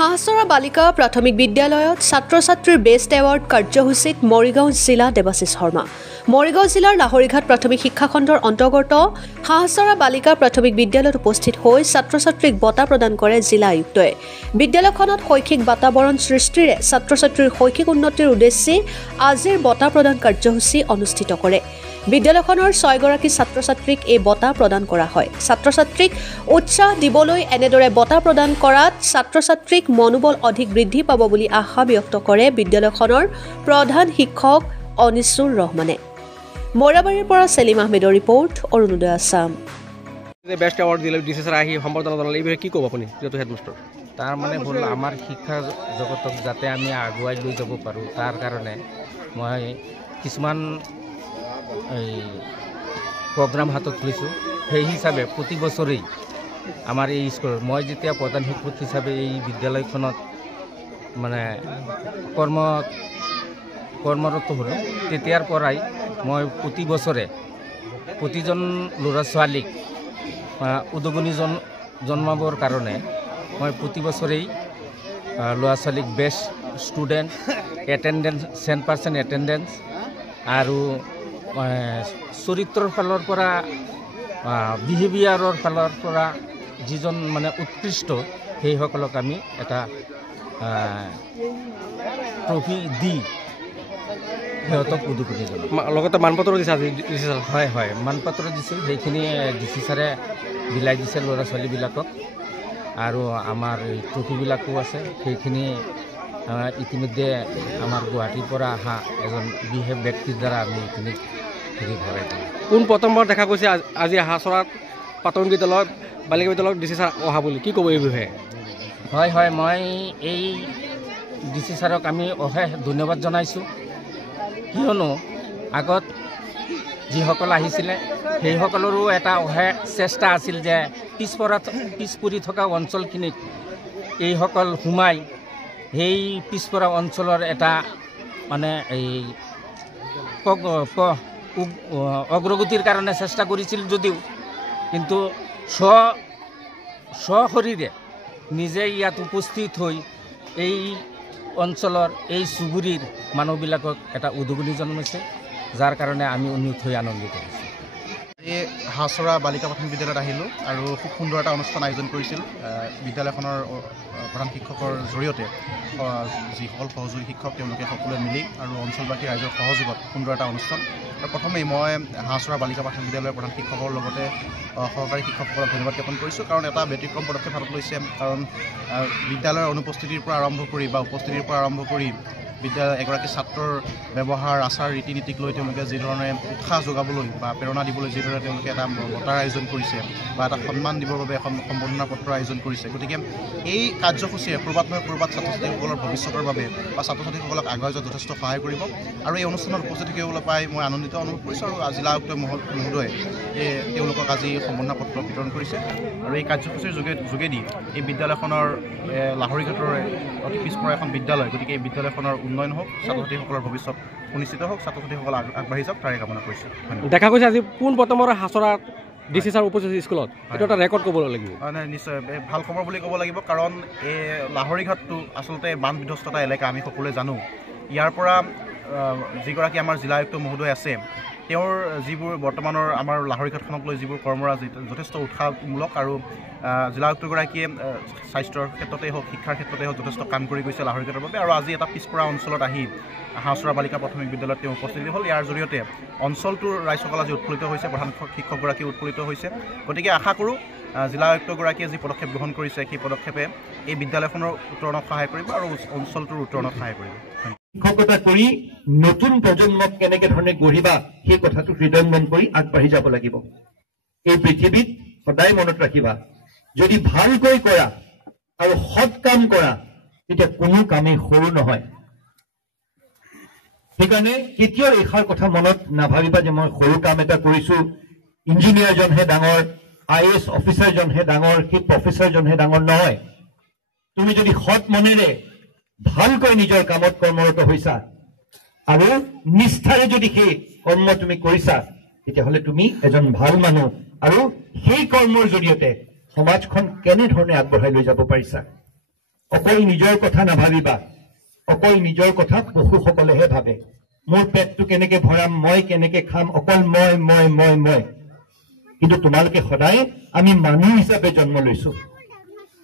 হাঁহচৰা বালিকা প্ৰাথমিক বিদ্যালয়ত ছাত্ৰ ছাত্ৰীৰ বেষ্ট এৱাৰ্ড কাৰ্যসূচীত মৰিগাঁও জিলা দেৱাশিষ শৰ্মা। মৰিগাঁও জিলাৰ লাহৰীঘাট প্ৰাথমিক শিক্ষাখণ্ডৰ অন্তৰ্গত হাঁহচৰা বালিকা প্ৰাথমিক বিদ্যালয়ত উপস্থিত হৈ ছাত্ৰ ছাত্ৰীক বঁটা প্ৰদান কৰে জিলা আয়ুক্তই। বিদ্যালয়খনত শৈক্ষিক বাতাবৰণ সৃষ্টিৰে ছাত্ৰ ছাত্ৰীৰ শৈক্ষিক উন্নতিৰ উদ্দেশ্যে আজিৰ বঁটা প্ৰদান কাৰ্যসূচী অনুষ্ঠিত কৰে। বিদ্যালয়খনৰ 6 গৰাকী ছাত্ৰ ছাত্ৰীক এই বঁটা প্ৰদান কৰা হয়। ছাত্ৰ ছাত্ৰীক উৎসাহ দিবলৈ এনেদৰে বঁটা প্ৰদান কৰাত ছাত্ৰ ছাত্ৰীক মনোবল অধিক বৃদ্ধি পাব বুলি আশা ব্যক্ত কৰে বিদ্যালয়খনৰ প্ৰধান শিক্ষক অনিছুৰ ৰহমানে। মৰাবাৰীৰ পৰা সেলিম আহমেদৰ report, Arunodoy Assam. Best award দিলে ডিসি স্যাৰ আহি সম্বৰ্ধনা জনালে, এই কি ক'ব আপুনি যেহেতু হেডমাষ্টাৰ? তাৰ মানে হ'ল আমাৰ শিক্ষা জগতক যাতে আমি আগুৱাই লৈ যাব পাৰোঁ, তাৰ কাৰণে মই কিছুমান এই প্ৰগ্ৰাম হাতত লৈছোঁ। সেই হিচাপে প্ৰতি বছৰেই আমাৰ এই স্কুলত মই যেতিয়া প্ৰধান শিক্ষক হিচাপে এই বিদ্যালয়খনত মানে কৰ্মৰত হ'লোঁ, তেতিয়াৰ পৰাই মই প্ৰতি বছৰে প্ৰতিজন ল'ৰা ছোৱালীক উদগনি জন্মাবৰ কাৰণে মই প্ৰতি বছৰেই ল'ৰা ছোৱালীক বেষ্ট ষ্টুডেণ্ট, এটেণ্ডেঞ্চ 100% এটেণ্ডেঞ্চ আৰু চৰিত্ৰৰ ফালৰ পৰা বিহেভিয়াৰৰ ফালৰ পৰা যিজন মানে উৎকৃষ্ট সেইসকলক আমি এটা ট্ৰফি দি সিহঁতক উদগনি জনাওঁ। লগতে মানপত্ৰ দিছে আজি? হয় হয়, মানপত্ৰ দিছোঁ। সেইখিনি ডিচি ছাৰে বিলাই দিছে ল'ৰা ছোৱালীবিলাকক, আৰু আমাৰ এই ট্ৰফিবিলাকো আছে। সেইখিনি ইতিমধ্যে আমাৰ গুৱাহাটীৰ পৰা অহা এজন বিশেষ ব্যক্তিৰ দ্বাৰা আমি এইখিনি ভৰাই দিওঁ। কোন প্ৰথমবাৰ দেখা গৈছে আজি হাঁহচৰাত প্ৰাথমিক বিদ্যালয়ত বালিকা বিদ্যালয়ত ডিচি ছাৰ অহা বুলি, কি ক'ব এই বিষয়ে? হয় হয়, মই এই ডিচি ছাৰক আমি অশেষ ধন্যবাদ জনাইছোঁ, কিয়নো আগত যিসকল আহিছিলে সেইসকলৰো এটা অশেষ চেষ্টা আছিল যে পিছ পৰি থকা অঞ্চলখিনিত এইসকল সোমাই সেই পিছপৰা অঞ্চলৰ এটা মানে এই অগ্ৰগতিৰ কাৰণে চেষ্টা কৰিছিল যদিও, কিন্তু স্বশৰীৰে নিজে ইয়াত উপস্থিত হৈ এই অঞ্চলৰ এই চুবুৰীৰ মানুহবিলাকক এটা উদগনি জন্মাইছে, যাৰ কাৰণে আমি নথৈ আনন্দিত হৈছোঁ। এই হাঁহচৰা বালিকা প্ৰাথমিক বিদ্যালয়ত আহিলোঁ আৰু খুব সুন্দৰ এটা অনুষ্ঠান আয়োজন কৰিছিল বিদ্যালয়খনৰ প্ৰধান শিক্ষকৰ জৰিয়তে। যিসকল সহযোগী শিক্ষক তেওঁলোকে সকলোৱে মিলি আৰু অঞ্চলবাসী ৰাইজৰ সহযোগত সুন্দৰ এটা অনুষ্ঠান। আৰু প্ৰথমেই মই হাঁহচৰা বালিকা প্ৰাথমিক বিদ্যালয়ৰ প্ৰধান শিক্ষকৰ লগতে সহকাৰী শিক্ষকসকলক ধন্যবাদ জ্ঞাপন কৰিছোঁ, কাৰণ এটা ব্যতিক্ৰম পদক্ষেপ হাতত লৈছে। কাৰণ বিদ্যালয়ৰ অনুপস্থিতিৰ পৰা আৰম্ভ কৰি বা উপস্থিতিৰ পৰা আৰম্ভ কৰি এগৰাকী ছাত্ৰৰ ব্যৱহাৰ, আচাৰ, ৰীতি নীতিক লৈ তেওঁলোকে যিধৰণে উৎসাহ যোগাবলৈ বা প্ৰেৰণা দিবলৈ যিদৰে তেওঁলোকে এটা বঁটাৰ আয়োজন কৰিছে বা এটা সন্মান দিবৰ বাবে এখন সম্বৰ্ধনা পত্ৰ আয়োজন কৰিছে, গতিকে এই কাৰ্যসূচীয়ে ক'ৰবাত নহয় ক'ৰবাত ছাত্ৰ ছাত্ৰীসকলৰ ভৱিষ্যতৰ বাবে বা ছাত্ৰ ছাত্ৰীসকলক আগুৱাই যোৱাত যথেষ্ট সহায় কৰিব। আৰু এই অনুষ্ঠানত উপস্থিত থাকিবলৈ পাই মই আনন্দিত অনুভৱ কৰিছোঁ। আৰু জিলা আয়ুক্ত মহোদয়ে তেওঁলোকক আজি সম্বৰ্ধনা পত্ৰ বিতৰণ কৰিছে। আৰু এই কাৰ্যসূচীৰ যোগেদি এই বিদ্যালয়খনৰ লাহৰীঘাটৰ অতি পিছপৰা এখন বিদ্যালয়, গতিকে এই বিদ্যালয়খনৰ উন্নয়ন হওক, ছাত্ৰ ছাত্ৰীসকলৰ ভৱিষ্যত সুনিশ্চিত হওক, ছাত্ৰ ছাত্ৰীসকল আগবাঢ়ি যাওক, তাৰে কামনা কৰিছোঁ। দেখা গৈছে আজি পোন প্ৰথমৰ হাঁহচৰাত ডিচি ছাৰ উপস্থিত স্কুলত, এইটো এটা ৰেকৰ্ড ক'ব লাগিব। নিশ্চয় ভাল খবৰ বুলি ক'ব লাগিব, কাৰণ এই লাহৰীঘাটটো আচলতে বান বিধ্বস্ততা এলেকা, আমি সকলোৱে জানো। ইয়াৰ পৰা যিগৰাকী আমাৰ জিলা আয়ুক্ত মহোদয় আছে, তেওঁৰ যিবোৰ বৰ্তমানৰ আমাৰ লাহৰীঘাটখনক লৈ যিবোৰ কৰ্মৰাজি যথেষ্ট উৎসাহমূলক, আৰু জিলা আয়ুক্তগৰাকীয়ে স্বাস্থ্যৰ ক্ষেত্ৰতেই হওক, শিক্ষাৰ ক্ষেত্ৰতেই হওক যথেষ্ট কাম কৰি গৈছে লাহৰীঘাটৰ বাবে। আৰু আজি এটা পিছপৰা অঞ্চলত আহি হাঁহচৰা বালিকা প্ৰাথমিক বিদ্যালয়ত তেওঁ উপস্থিত হ'ল। ইয়াৰ জৰিয়তে অঞ্চলটোৰ ৰাইজসকল আজি উৎফুল্লিত হৈছে, প্ৰধান শিক্ষকগৰাকী উৎফুল্লিত হৈছে। গতিকে আশা কৰোঁ জিলা আয়ুক্তগৰাকীয়ে যি পদক্ষেপ গ্ৰহণ কৰিছে সেই পদক্ষেপে এই বিদ্যালয়খনৰ উত্তৰণত সহায় কৰিব আৰু অঞ্চলটোৰ উত্তৰণত সহায় কৰিব। শিক্ষকতা কৰি নতুন প্ৰজন্মক কেনেকে ধৰণে গঢ়িবা সেই কথাটো হৃদয়ংগম কৰি আগবাঢ়ি যাব লাগিব। এই পৃথিৱীত সদায় মনত ৰাখিবা, যদি ভালকৈ কৰা আৰু সৎ কাম কৰা তেতিয়া কোনো কামেই সৰু নহয়। সেইকাৰণে কেতিয়াও এইষাৰ কথা মনত নাভাবিবা যে মই সৰু কাম এটা কৰিছোঁ, ইঞ্জিনিয়াৰজনহে ডাঙৰ, IAS অফিচাৰজনহে ডাঙৰ, সেই প্ৰফেচাৰজনহে ডাঙৰ নহয়। তুমি যদি সৎ মনেৰে ভালকৈ নিজৰ কামত কৰ্মৰত হৈছা আৰু নিষ্ঠাৰে যদি সেই কৰ্ম তুমি কৰিছা, তেতিয়াহ'লে তুমি এজন ভাল মানুহ, আৰু সেই কৰ্মৰ জৰিয়তে সমাজখন কেনে ধৰণে আগবঢ়াই লৈ যাব পাৰিছা অকল নিজৰ কথা নাভাবিবা, অকল নিজৰ কথা পশুসকলেহে ভাবে। মোৰ পেটটো কেনেকে ভৰাম, মই কেনেকে খাম, অকল মই। কিন্তু তোমালোকে সদায় আমি মানুহ হিচাপে জন্ম লৈছো,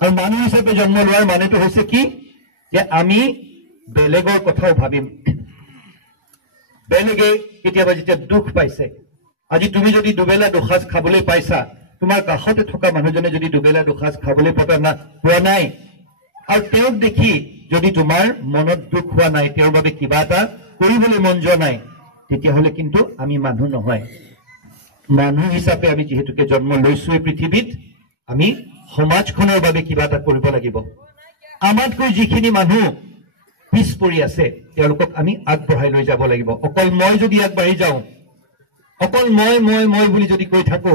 আৰু মানুহ হিচাপে জন্ম লোৱাৰ মানেটো হৈছে কি যে আমি বেলেগৰ কথাও ভাবিম। বেলেগে কেতিয়াবা যেতিয়া দুখ পাইছে, আজি তুমি যদি দুবেলা দুসাঁজ খাবলৈ পাইছা, তোমাৰ কাষতে থকা মানুহজনে যদি দুবেলা দুসাঁজ খাবলৈ পোৱা নাই, আৰু তেওঁক দেখি যদি তোমাৰ মনত দুখ হোৱা নাই, তেওঁৰ বাবে কিবা এটা কৰিবলৈ মন যোৱা নাই, তেতিয়াহ'লে কিন্তু আমি মানুহ নহয়। মানুহ হিচাপে আমি যিহেতুকে জন্ম লৈছো এই পৃথিৱীত, আমি সমাজখনৰ বাবে কিবা এটা কৰিব লাগিব। আমাতকৈ যিখিনি মানুহ পিছ পৰি আছে তেওঁলোকক আমি আগবঢ়াই লৈ যাব লাগিব। অকল মই যদি আগবাঢ়ি যাওঁ, অকল মই বুলি যদি কৈ থাকো,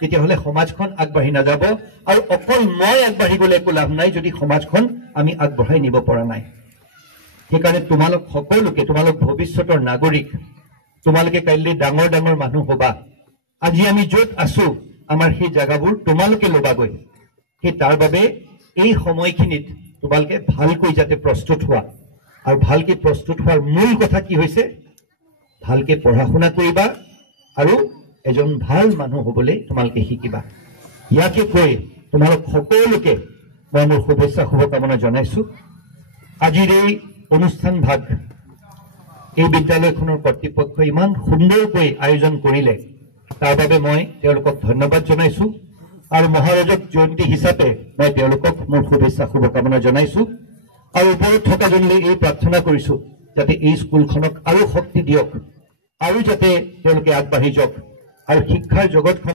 তেতিয়াহ'লে সমাজখন আগবাঢ়ি নাযাব, আৰু অকল মই আগবাঢ়ি গ'লে একো লাভ নাই যদি সমাজখন আমি আগবঢ়াই নিব পৰা নাই। সেইকাৰণে তোমালোক সকলোকে, তোমালোক ভৱিষ্যতৰ নাগৰিক, তোমালোকে কাইলৈ ডাঙৰ ডাঙৰ মানুহ হবা। আজি আমি য'ত আছো আমাৰ সেই জেগাবোৰ তোমালোকে ল'বাগৈ। সেই তাৰ বাবে এই সময়খিনিত তোমালোকে ভালকৈ যাতে প্ৰস্তুত হোৱা, আৰু ভালকৈ প্ৰস্তুত হোৱাৰ মূল কথা কি হৈছে, ভালকৈ পঢ়া শুনা কৰিবা আৰু এজন ভাল মানুহ হ'বলৈ তোমালোকে শিকিবা। ইয়াকে কৈ তোমালোক সকলোকে মই মোৰ শুভেচ্ছা শুভকামনা জনাইছো। আজিৰ এই অনুষ্ঠান ভাগ এই বিদ্যালয়খনৰ কৰ্তৃপক্ষই ইমান সুন্দৰকৈ আয়োজন কৰিলে, তাৰ বাবে মই তেওঁলোকক ধন্যবাদ জনাইছো, আৰু মহাৰাজক জয়ন্তী হিচাপে মই তেওঁলোকক মোৰ শুভেচ্ছা শুভকামনা জনাইছো। আৰু ওপৰত থকাজনলৈ এই প্ৰাৰ্থনা কৰিছো যাতে এই স্কুলখনক আৰু শক্তি দিয়ক, আৰু যাতে তেওঁলোকে আগবাঢ়ি যাওক, আৰু শিক্ষাৰ জগতখন